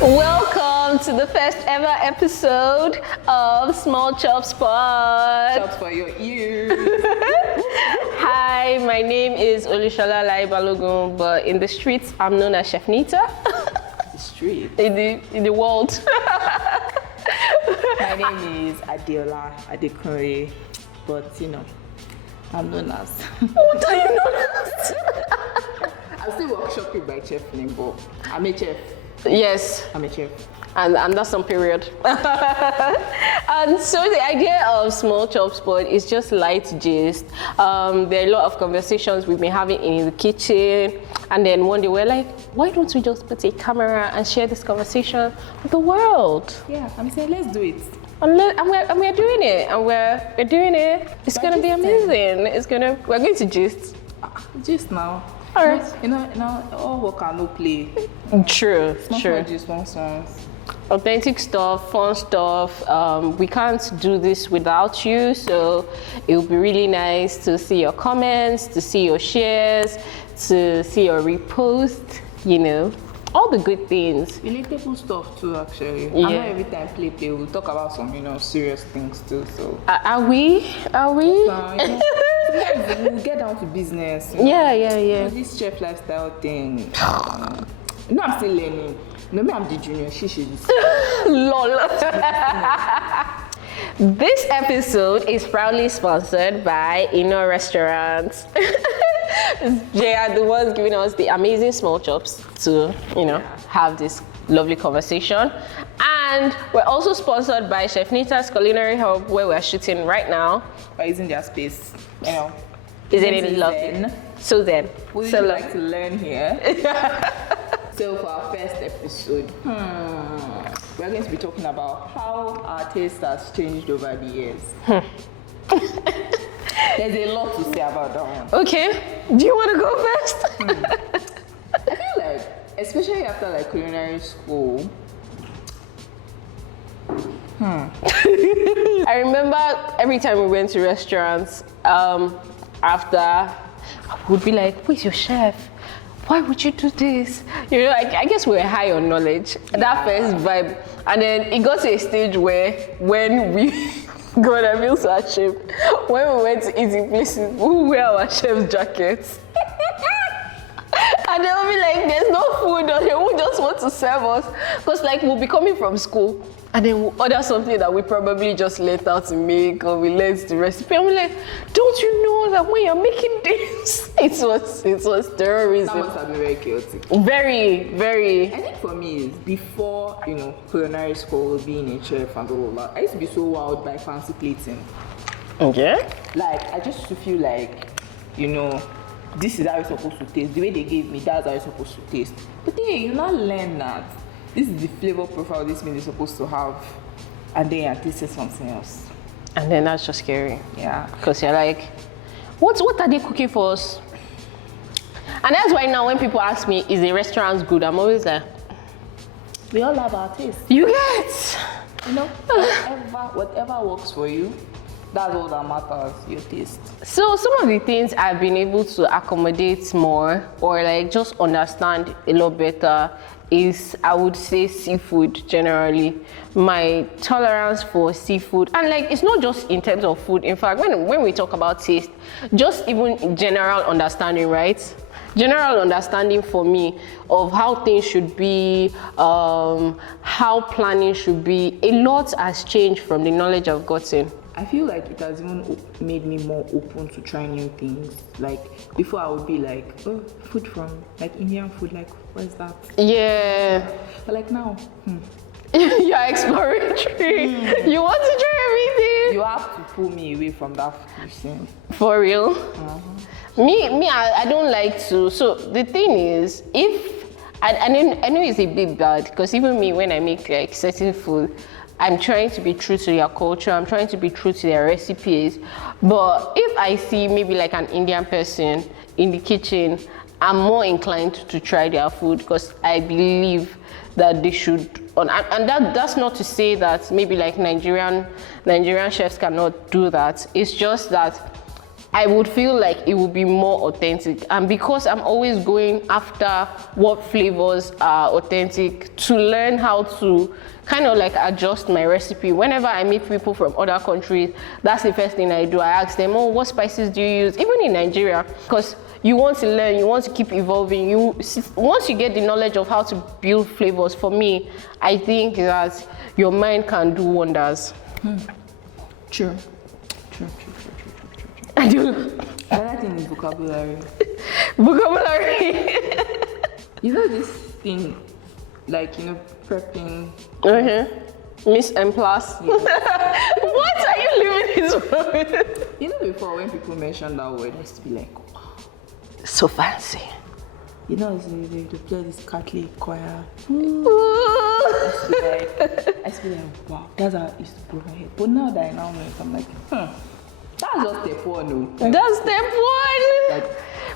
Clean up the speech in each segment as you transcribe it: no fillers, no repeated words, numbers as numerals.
Welcome to the first ever episode of Small Chop Spot. Chops for your ears. Hi, my name is Olushola Lai Balogun, but in the streets I'm known as Chef Nita. The street. In the world. My name is Adiola Adekunle, but you know, I'm known as. What are you known as? I'm still workshopping by chef name, but I'm a chef. Yes. I'm a chef. And that's on period. And so the idea of Small Chop Spot is just light gist. There are a lot of conversations we've been having in the kitchen, and then one day we're like, why don't we just put a camera and share this conversation with the world? Yeah, I'm saying let's do it. And we're doing it, and we're doing it. It's gonna be amazing. We're going to gist. Just now. All right. You know, all work and no play. True. Just one songs. Authentic stuff, fun stuff. We can't do this without you, so it will be really nice to see your comments, to see your shares, to see your repost, you know, all the good things. Relatable stuff too, actually. Yeah. I'm not every time play, we'll talk about some, serious things too, so. Are we? Sometimes we'll get down to business. Yeah. This chef lifestyle thing. I'm still learning. No, me, I'm the junior. She should. Lol. This episode is proudly sponsored by Inno Restaurants. They are the ones giving us the amazing small chops to, have this lovely conversation. And we're also sponsored by Chef Nita's Culinary Hub, where we're shooting right now. By using their space, Isn't it lovely? So then, would so you like to learn here? So for our first episode, we're going to be talking about how our taste has changed over the years. There's a lot to say about that one. Okay, do you want to go first? I feel like, especially after culinary school, I remember every time we went to restaurants, after, I would be like, where's your chef? Why would you do this? I guess we were high on knowledge. That first vibe. And then it got to a stage where when we God, I feel so ashamed. When we went to eating places, we wear our chef's jackets. And they'll be like, there's no food, or they will just want to serve us. Because we'll be coming from school, and then we'll order something that we probably just learned how to make, or we learned the recipe. I'm like, don't you know that when you're making this, it was terrorism. That must have been very chaotic. Very, very. I think for me, is before, culinary school, being a chef and all that, I used to be so wowed by fancy plating. Okay. I just used to feel like, this is how it's supposed to taste. The way they gave me, that's how it's supposed to taste. But then you not learn that. This is the flavor profile this meal is supposed to have. And then you're tasting something else. And then that's just scary. Yeah. Because you're like, what are they cooking for us? And that's why now when people ask me, is the restaurant good? I'm always like, we all have our taste. You get. Whatever works for you, that's all that matters, your taste. So some of the things I've been able to accommodate more, or just understand a lot better, is, I would say, seafood generally. My tolerance for seafood, and it's not just in terms of food. In fact, when we talk about taste, just even general understanding, right? General understanding for me of how things should be, how planning should be, a lot has changed from the knowledge I've gotten. I feel like it has even made me more open to try new things. Before I would be like, oh, food from Indian food, what's that? Yeah. But now, You're exploratory. You want to try everything. You have to pull me away from that cuisine. For real? Me, I don't like to. So the thing is, I know it's a bit bad, because even me, when I make certain food, I'm trying to be true to their culture. I'm trying to be true to their recipes. But if I see maybe an Indian person in the kitchen, I'm more inclined to try their food, because I believe that they should. And that's not to say that maybe Nigerian chefs cannot do that. It's just that I would feel like it would be more authentic. And because I'm always going after what flavors are authentic, to learn how to kind of like adjust my recipe. Whenever I meet people from other countries, that's the first thing I do. I ask them, oh, what spices do you use? Even in Nigeria, because you want to learn, you want to keep evolving. Once you get the knowledge of how to build flavors, for me, I think that your mind can do wonders. True. I do. Another thing is vocabulary. Vocabulary. You know this thing, like, you know, prepping. Miss M plus. What are you living this for? You know, before when people mention that word, I used to be like, oh, so fancy. You know, they play this Catholic choir. I used to be like, wow, that's how it used to blow my head. But now that I now know it, I'm like, that's just step one, no? That's step one. Like,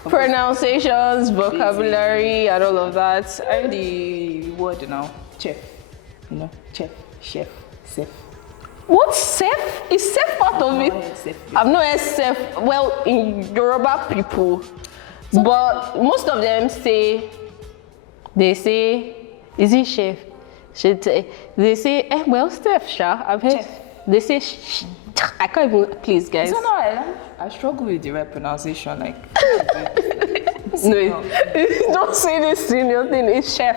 pronunciations, vocabulary, and all of that. And the word now, chef. You know, chef. What's chef? Is chef part of it? I've not heard chef. Well, in Yoruba people, but most of them say, is it chef? They say, well, chef, sha. I've heard. Chef. They say, I can't even, please, guys. So now I struggle with the right pronunciation. Like, no, don't say this in your thing. It's chef.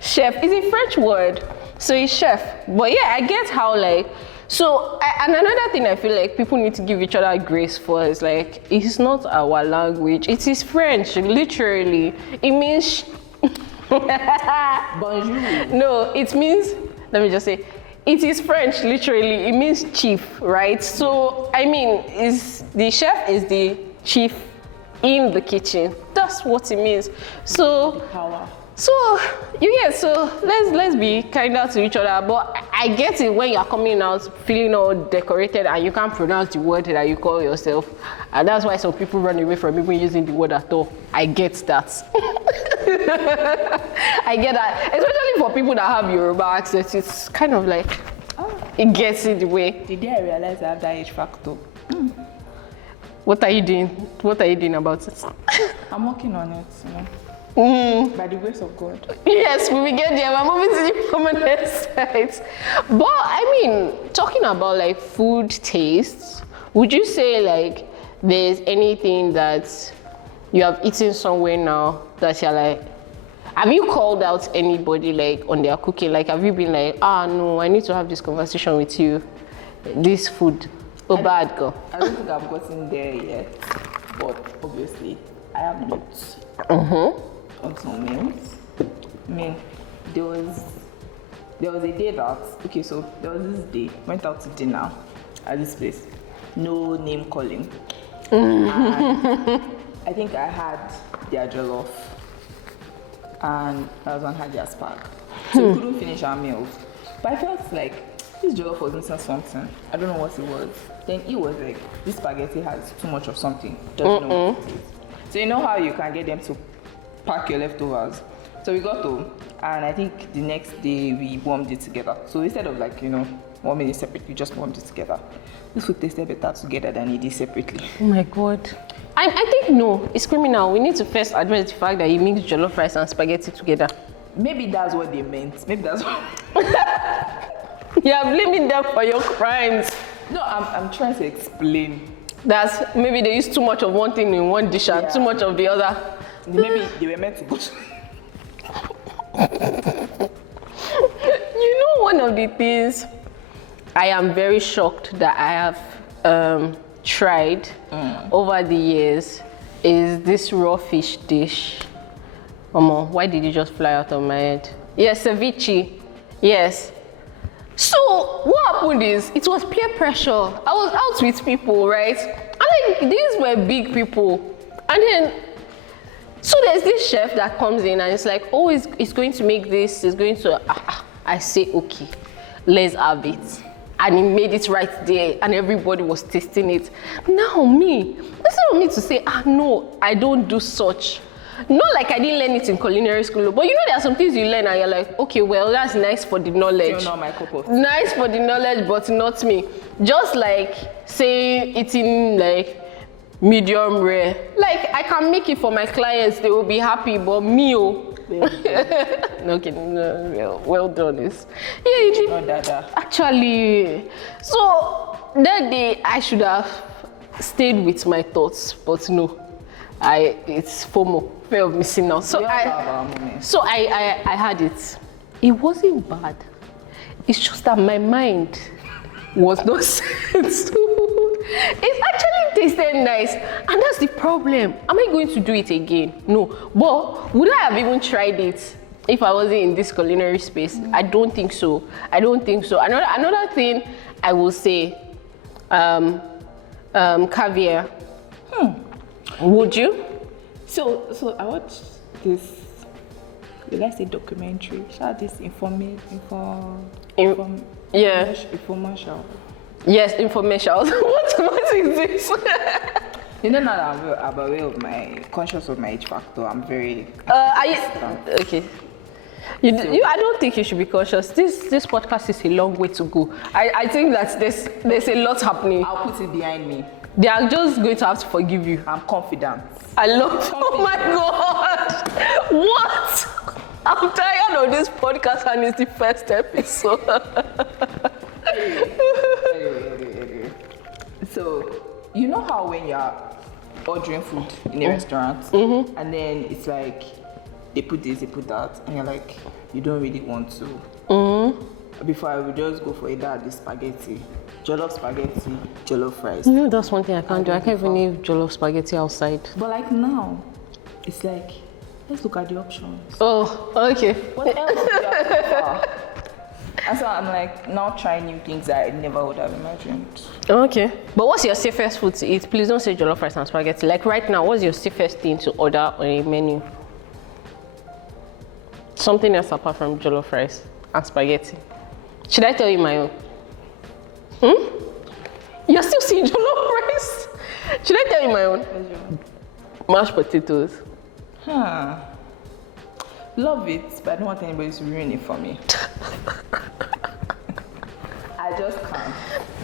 Chef is a French word, so it's chef. But yeah, I get how like. So and another thing I feel like people need to give each other grace for is like, it's not our language. It is French, literally. It means. Bonjour. No, it means. Let me just say. It is French, literally. It means chief, right? So, I mean, the chef is the chief in the kitchen. That's what it means. So, power. So let's be kinder to each other. But I get it when you're coming out feeling all decorated and you can't pronounce the word that you call yourself. And that's why some people run away from even using the word at all. I get that. I get that. Especially for people that have Yoruba accents, it's kind of like, it gets in the way. The day I realized I have that H factor. What are you doing? What are you doing about it? I'm working on it, you know. By the grace of God. Yes, we will get there. We're moving to the permanent site. But I mean, talking about like food tastes, would you say like there's anything that you have eaten somewhere now that you're like, have you called out anybody like on their cooking? Like, have you been like, no, I need to have this conversation with you. This food, bad girl. I don't think I've gotten there yet, but obviously I have notes. On some meals. I mean, there was a day that, okay, so there was this day, went out to dinner at this place, no name calling. And I think I had their jollof and my husband had their spag. So we couldn't finish our meals. But I felt like this jollof was missing something. I don't know what it was. Then it was like, this spaghetti has too much of something. Doesn't know what it is. So you know how you can get them to pack your leftovers. So we got home, and I think the next day we warmed it together. So instead of like, you know, warming it separately, we just warmed it together. This food tasted better together than it did separately. Oh my God. I think no, it's criminal. We need to first address the fact that you mix jollof rice and spaghetti together. Maybe that's what they meant. Maybe that's what. You're blaming them for your crimes. No, I'm trying to explain. That's maybe they use too much of one thing in one dish and too much of the other. Maybe they were meant to go. You know, one of the things I am very shocked that I have tried over the years is this raw fish dish. Why did you just fly out of my head? Yes, ceviche. Yes. So what happened is, it was peer pressure. I was out with people, right? And like, these were big people. And then, so there's this chef that comes in and it's like, oh, it's going to make this, it's going to, I say, okay, let's have it. And he made it right there and everybody was tasting it. Now me, instead of me to say, no, I don't do such. Not like I didn't learn it in culinary school, but you know there are some things you learn and you're like, okay, well, that's nice for the knowledge. Still not my cup of tea. Nice for the knowledge, but not me. Just like saying eating like medium rare. Like, I can make it for my clients, they will be happy, but me, oh. No kidding, no, well done. Yeah, you did. Not that. Actually, so that day I should have stayed with my thoughts, but no, it's FOMO, fear of missing out. So I had it. It wasn't bad. It's just that my mind was not set to. It actually tasted nice, and that's the problem. Am I going to do it again? No. But would I have even tried it if I wasn't in this culinary space? I don't think so. Another thing I will say, caviar. Would you? So I watched this. Did I say documentary? This infomercial. Yes, infomercials. What is this? You know, now that I'm aware of conscious of my age factor, I'm very. Okay. I don't think you should be cautious. This podcast is a long way to go. I think that there's a lot happening. I'll put it behind me. They are just going to have to forgive you. I'm confident. Oh my God! What? I'm tired of this podcast, and it's the first episode. Anyway. So, you know how when you're ordering food in a restaurant, and then it's like they put this, they put that, and you're like, you don't really want to. Before, I would just go for either the spaghetti, jollof rice. You know, that's one thing I can't do. I can't even eat jollof spaghetti outside. But like now, it's like, let's look at the options. Oh, okay. What else do you have to offer? And so I'm like now trying new things that I never would have imagined. Okay. But what's your safest food to eat? Please don't say jollof rice and spaghetti. Like right now, what's your safest thing to order on a menu? Something else apart from jollof rice and spaghetti. Should I tell you my own? You're still seeing jollof rice? Should I tell you my own? Mashed potatoes. Love it, but I don't want anybody to ruin it for me. I just can't.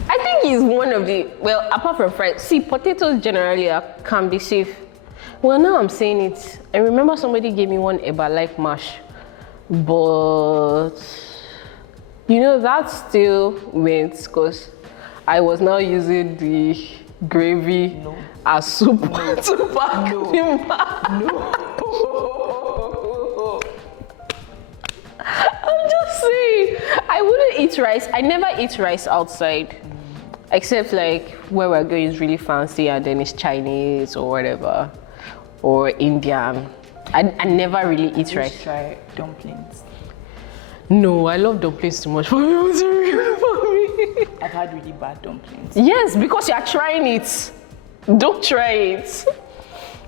I think it's one of the, well, apart from fries, see, potatoes generally can be safe. Well, now I'm saying it. I remember somebody gave me one eba-like mash, but you know, that still went because I was now using the gravy as soup to pack the mash. No. I'm just saying, I wouldn't eat rice. I never eat rice outside, except like where we're going is really fancy and then it's Chinese or whatever, or Indian. I never really eat rice. Try dumplings. No, I love dumplings too much for me. I've had really bad dumplings. Yes, because you're trying it. Don't try it.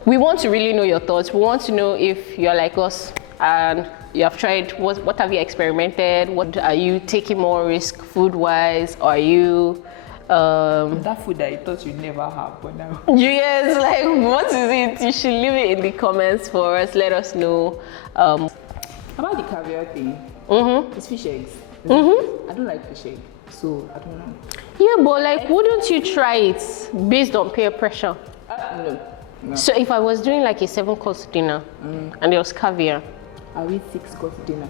We want to really know your thoughts. We want to know if you're like us and you have tried, what have you experimented? What are you taking more risk food-wise? Or are you... that food that you thought you'd never have, but now... Yes, like, what is it? You should leave it in the comments for us. Let us know. About the caviar thing, it's fish eggs. I don't like fish egg, so I don't know. Yeah, but like, wouldn't you try it based on peer pressure? No. So if I was doing like a 7-course dinner and there was caviar, I'll eat 6-course dinner.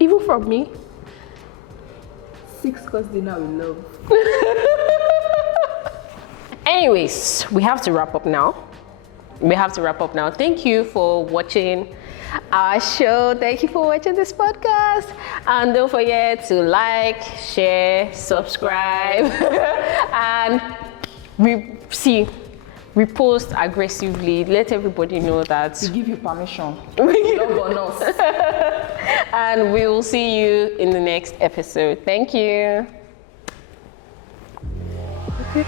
Even from me? 6-course dinner with love. Anyways, we have to wrap up now. Thank you for watching our show. Thank you for watching this podcast. And don't forget to like, share, subscribe, and repost aggressively. Let everybody know that We give you permission. Love on us. And we will see you in the next episode. Thank you. Okay.